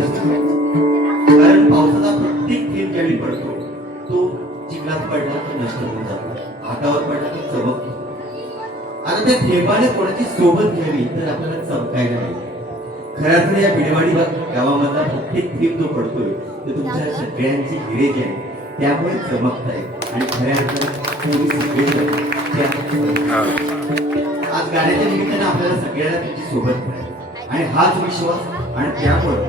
पाऊसही असतो, कारण पावसाचा प्रत्येक थेंब ज्यावेळी पडतो तो चिखलात पडला तर नष्ट होऊन जातो, हातावर पडला तर चमकतो. आता त्या थेंबाने कोणाची सोबत घ्यावी तर आपल्याला चमकायला नाही. खरं तर या भिडेवाडी गावामधला प्रत्येक थेंब जो पडतोय तो तुमच्या सगळ्यांची हिरे जे आहे त्यामुळे चमकत आहे. आणि खऱ्या अर्थाने आज गाण्याच्या निमित्तानं आपल्याला सगळ्यांना त्याची सोबत मिळाली आणि हाच विश्वास आणि त्यामुळे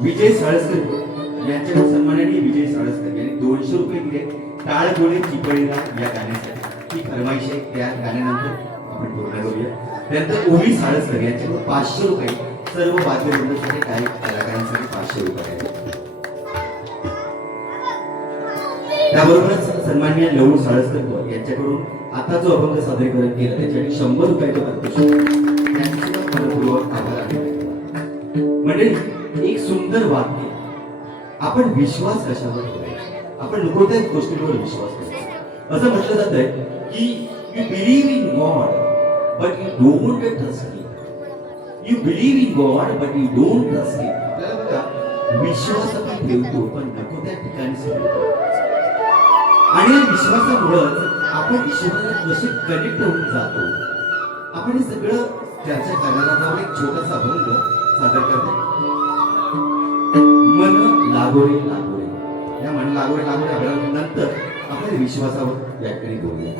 विजय साळसकर यांच्याकडे सन्माननीय विजय साळसकर यांनी 200 रुपये दिले टाळ गोळे चिपळीला या गाण्यासाठी. ही फरमाईश आहे, त्या गाण्यानंतर आपण पूर्ण करूया. त्यानंतर ओवी साळसकर यांच्याकडे 500 रुपये सर्व वाद्यवृंदासाठी काही कलाकारांसाठी 500 रुपये आहेत. त्याबरोबरच सन्माननीय लहू साळसकर यांच्याकडून आता जो अभंग सादरीकरण केलं त्याच्यासाठी 100 रुपयाचं पारितोषिक त्यांचा मनपूर्वक आभार आहे. म्हणजे एक सुंदर वाक्य, आपण विश्वास कशावर ठेवायचा, आपण नको त्या गोष्टींवर विश्वास करायचा. असं म्हटलं जातंय की you believe in God but you don't trust him. You believe in God but you don't trust him. आपल्याला बघा विश्वास आपण ठेवतो पण नको त्या ठिकाणी ठेवतो आणि विश्वासामुळेच आपण ईश्वराला कसे कनेक्ट होऊन जातो. आपण हे सगळं चर्चा करण्याचा जाऊन एक छोटासा अभंग सादर करतो. मन लागोरे लागोरे, या मन लागोरे लागोरे अभंगानंतर आपण विश्वासावर व्याख्यान करूया.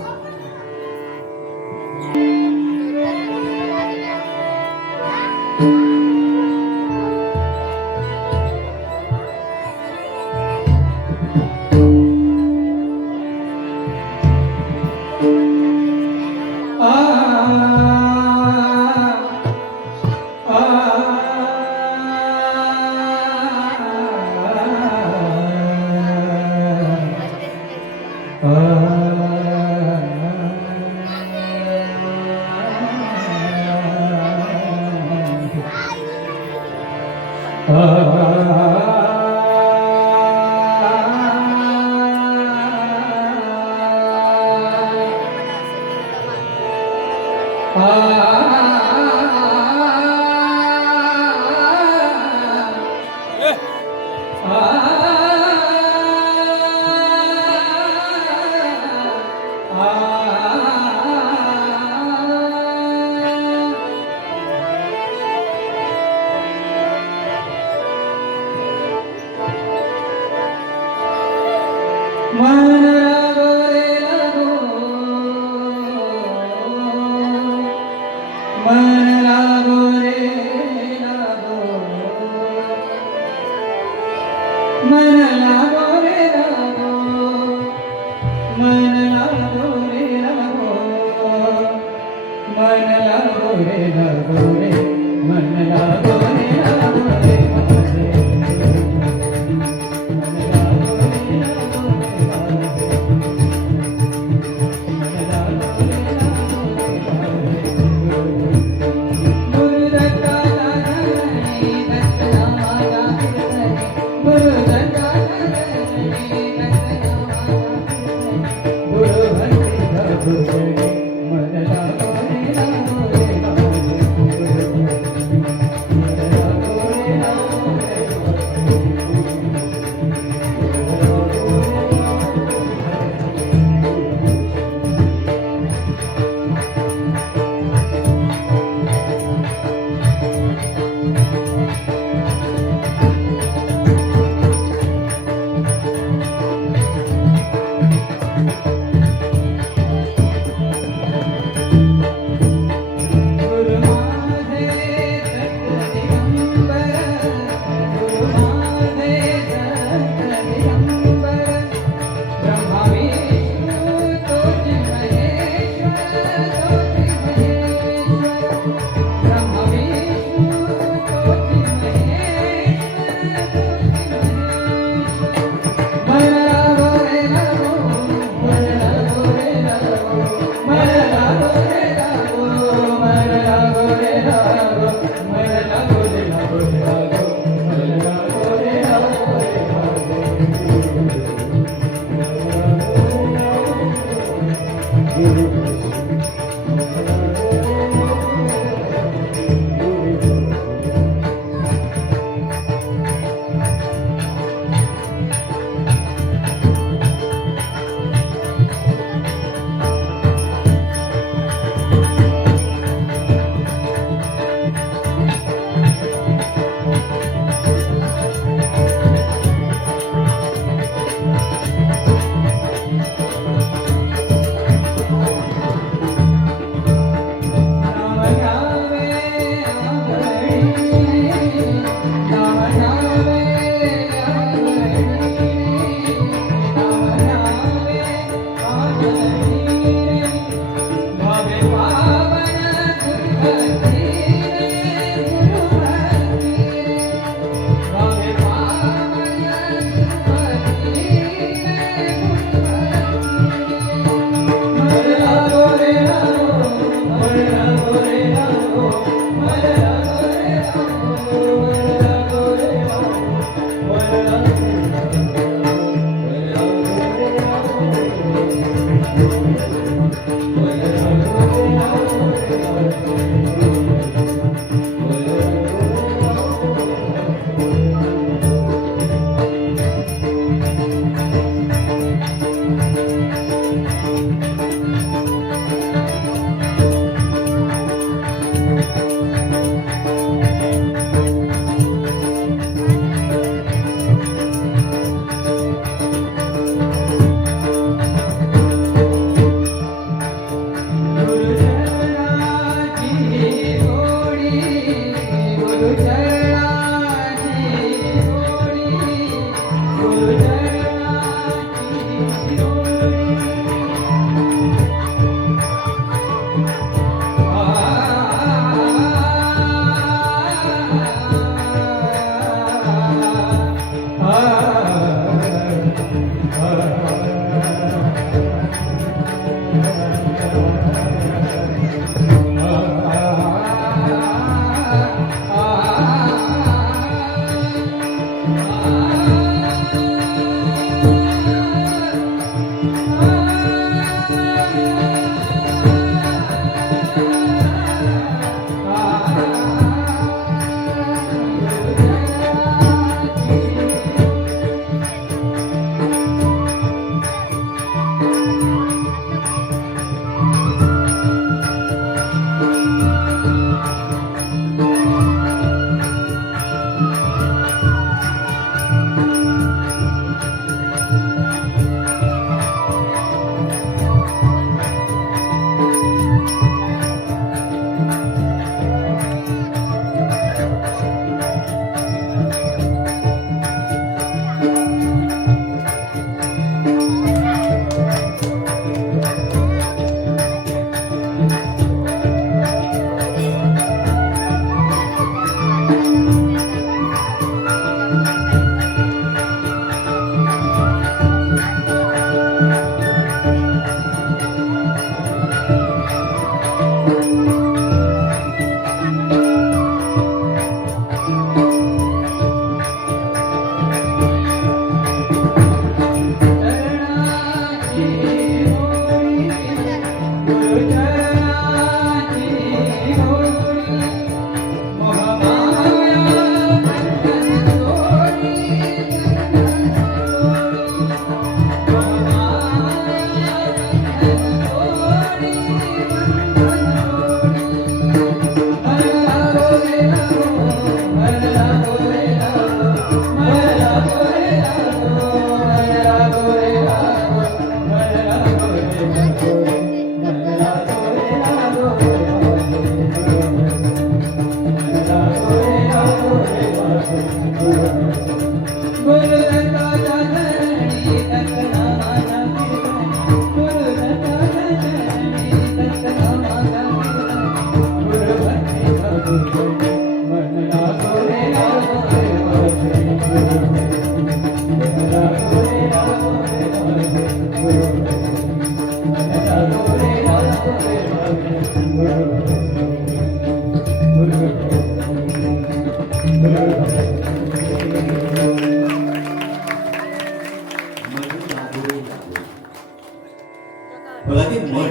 बघा ते मन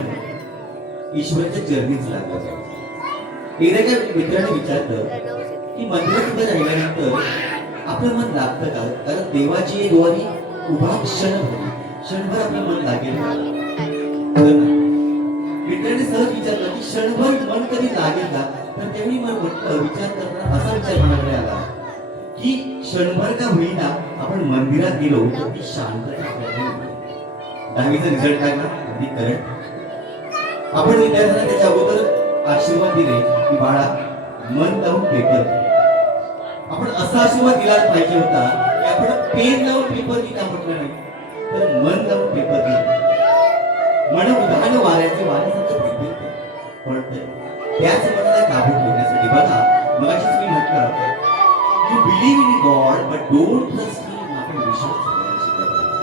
ईश्वराच्या चरणीच लागलं पाहिजे. एकदा एका मित्राने विचारलं की मंदिरात उभं राहिल्यानंतर आपलं मन लागतं का? कारण देवाची एक द्वारी उभा क्षणभर आपलं मन लागेल का? तर नाही. मित्राने सहज विचारलं की क्षणभर मन कधी लागेल का? तर त्यावेळी मन विचार करताना असा विचार मनाकडे आला की क्षणभर का होईना आपण मंदिरात गेलो तर ती शांतता आपल्याला मिळते. 10वीचा रिझल्ट लागला अगदी करंट. आपण विद्यार्थ्यांना त्याच्या अगोदर आशीर्वाद दिले की बाळा मन लावून पेपर दे. आपण असा आशीर्वाद दिला पाहिजे होता की आपण पेन लावून पेपर दे का म्हटलं नाही, तर मन लावून पेपर दे. मन उदाहरण वाऱ्यासारखं फिरते पडतंय. त्याच मनाला काबू ठेवण्यासाठी बघा मगाशीच मी म्हटलं you believe in God but don't trust him. आपण विश्वास ठेवायला शिकलं पाहिजे.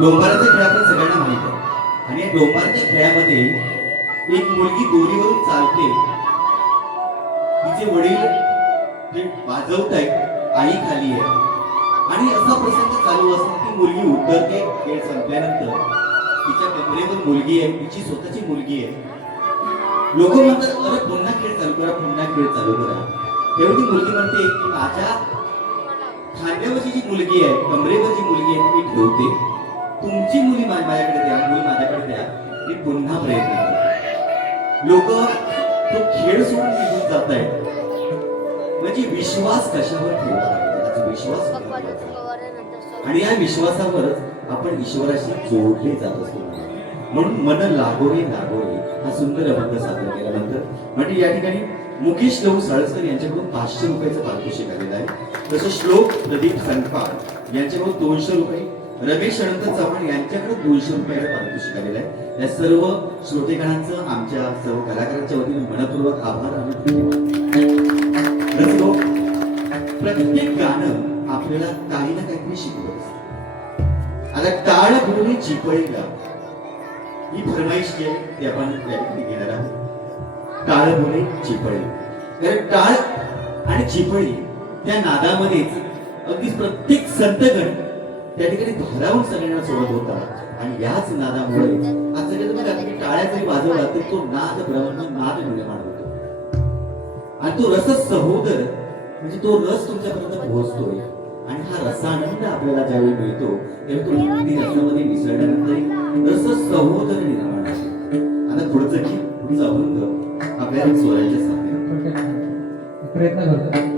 डोंबाराचा खेळ आपण सगळ्यांना माहित आहे आणि या डोंबाराच्या खेळामध्ये एक मुलगी दोरीवरून चालते. तिचे वडील जे वाजवतायत आई खाली आहे आणि असा प्रसंग चालू असताना ती मुलगी उतरते. खेळ संपल्यानंतर तिच्या कमरेवर मुलगी आहे, तिची स्वतःची मुलगी आहे. लोक म्हणतात अरे पुन्हा खेळ चालू करा, पुन्हा खेळ चालू करा. तेव्हा ती मुलगी म्हणते की माझ्या खांद्यावरची जी मुलगी आहे, कमरेवर जी मुलगी आहे ती मी ठेवते. तुमची मुली माझ्याकडे द्या, मुली माझ्याकडे द्या, मी पुन्हा प्रयत्न करते. लोक तो खेळ सोडून निघून जात आहेत. म्हणजे विश्वास कशावर ठेवला पाहिजे, विश्वास आणि या विश्वासावरच आपण ईश्वराशी जोडले जात असतो. म्हणून मन लागोरे लागोरे हा सुंदर अभंग सादर केल्यानंतर म्हणजे या ठिकाणी मुकेश लहू साळसकर यांच्याकडून 500 रुपयाचं पारितोषिक आलेलं आहे. तसं श्लोक प्रदीप संपाळ यांच्याकडून 200 रुपये, रमेश अनंत चव्हाण यांच्याकडे 200 रुपयाचं पारितोषिक आलेलं आहे. या सर्व श्रोतेगणांचं आमच्या सर्व कलाकारांच्या वतीने मनपूर्वक आभार आणि धन्यवाद. प्रत्येक गाणं आपल्याला काही ना काहीतरी शिकवत असतं. आता टाळ गुरुने चिपळीला ही फरमाईश जी आहे ती आपण या ठिकाणी घेणार आहोत. टाळ बोले चिपळी. कारण टाळ आणि चिपळी त्या नादामध्येच अगदी प्रत्येक संतगण त्या ठिकाणी भारावून सगळ्यांना सोडत होता आणि याच नादामुळे आज जरी तुम्ही रात्री टाळ्या जरी वाजवला तरी तो नाद ब्रह्म नाद निर्माण होतो आणि तो रस सहोदर म्हणजे तो रस तुमच्यापर्यंत पोहोचतोय आणि हा रसानंद आपल्याला ज्यावेळी मिळतो तेव्हा तो ती रसामध्ये मिसळल्यानंतर रस सहोदर निर्माण होतो. आता पुढचं की पुढचा अभंग आपल्याला स्वराच्या साथ प्रयत्न करतो.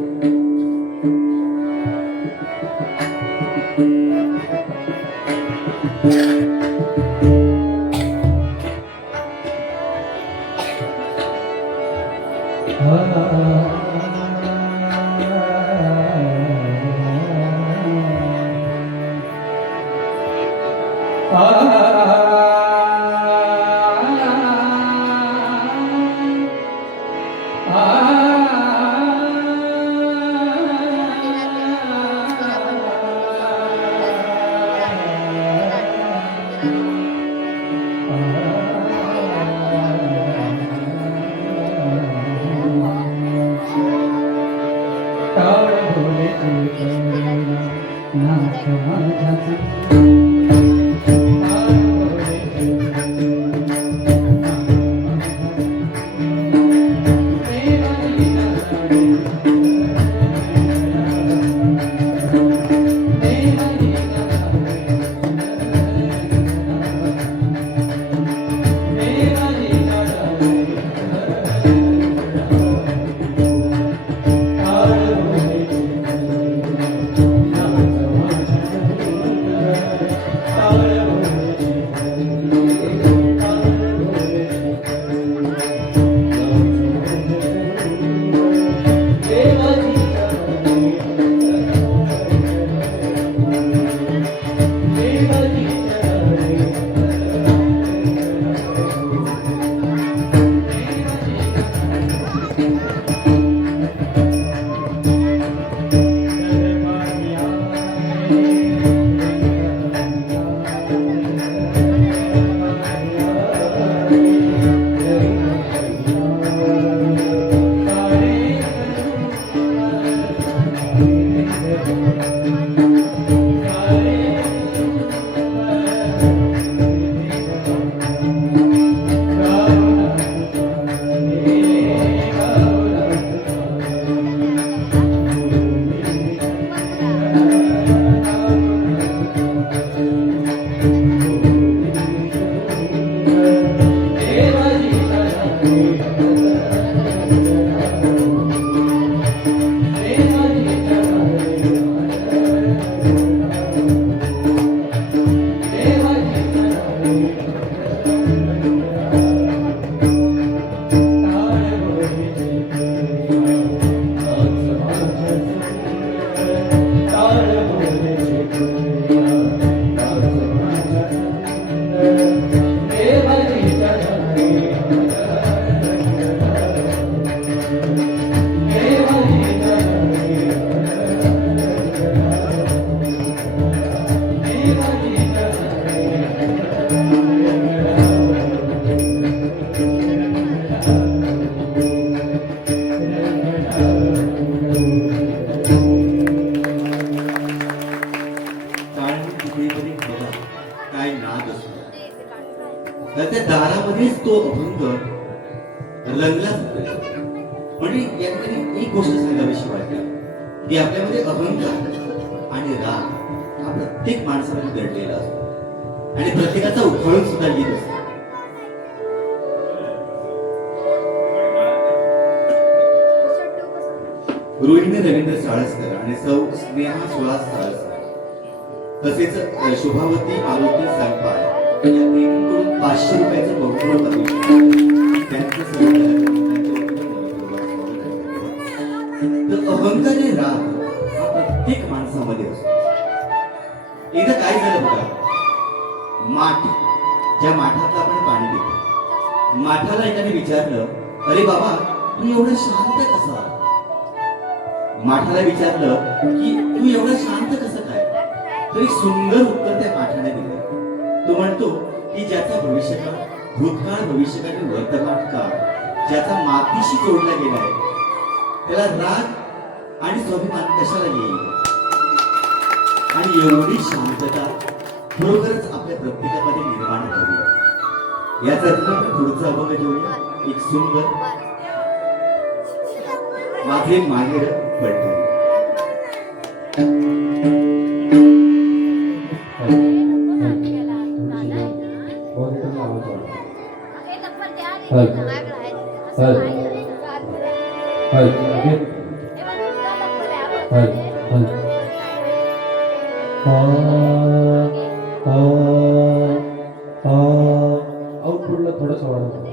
सुद्धा. तर त्या दारामध्येच तो अभंग रंगला जातो. म्हणजे यामध्ये एक गोष्ट सांगावीशी वाटते की आपल्यामध्ये अहंकार आणि राग हा प्रत्येक माणसामध्ये दडलेला असतो आणि प्रत्येकाचा उफाळून सुद्धा येत असतो. रोहिणी रवींद्र साळसकर आणि सौ स्नेहा सुहास साळसकर तसेच शुभावती मारुती संपाळ या तिघींकडून 500 रुपयाचं बहुमूल्य बक्षीस त्यांचं तर अहंकार आणि राग हा प्रत्येक माणसामध्ये असतो. एकदा काय झालं बघा, माठ ज्या माठातलं आपण पाणी पितो, माठाला एकाने विचारलं, अरे बाबा तू एवढा शांत कसा? माठाला विचारलं की तू एवढा शांत कसं काय? तर एक सुंदर उत्तर त्या माठाने दिलं. तो म्हणतो की ज्याचा भविष्यकाळ, भूतकाळ, भविष्यकाळ आणि वर्तमान काळ ज्याचा मातीशी जोडला गेलाय त्याला राग आणि स्वाभिमान कशाला येईल? आणि एवढी शांतता खरोखरच आपल्या प्रत्येकामध्ये निर्माण करूया. याचा अर्थ आपण पुढचा अभंग घेऊया. एक सुंदर माझे माहेर पडतो. आउटपुटला थोडंसं वाढव.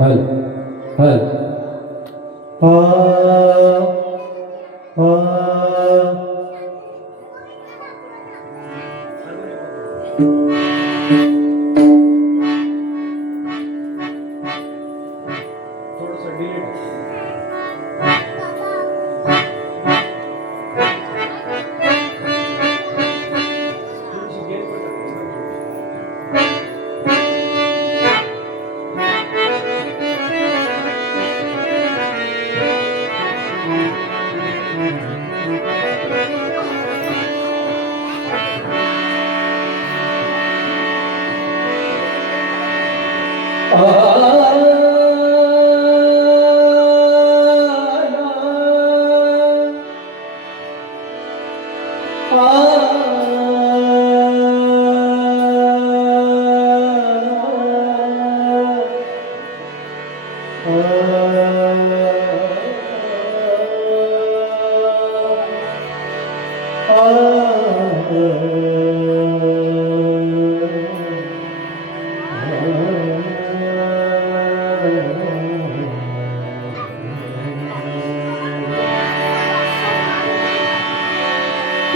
हल हल थोडंसं डिलीट.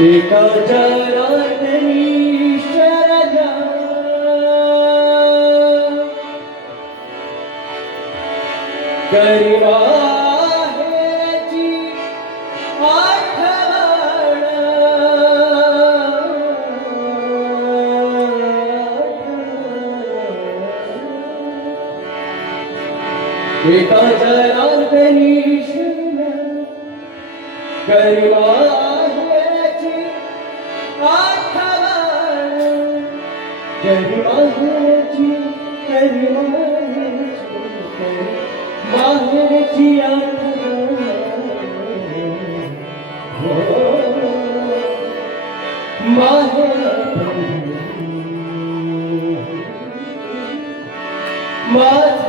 एका जरातली शरजा गरिबाची आठवण एका जरातली शरजा गरिबाची गरिबाची माहेरची आठवण माहेर माझे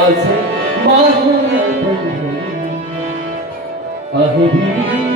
माझे माहेर आहे.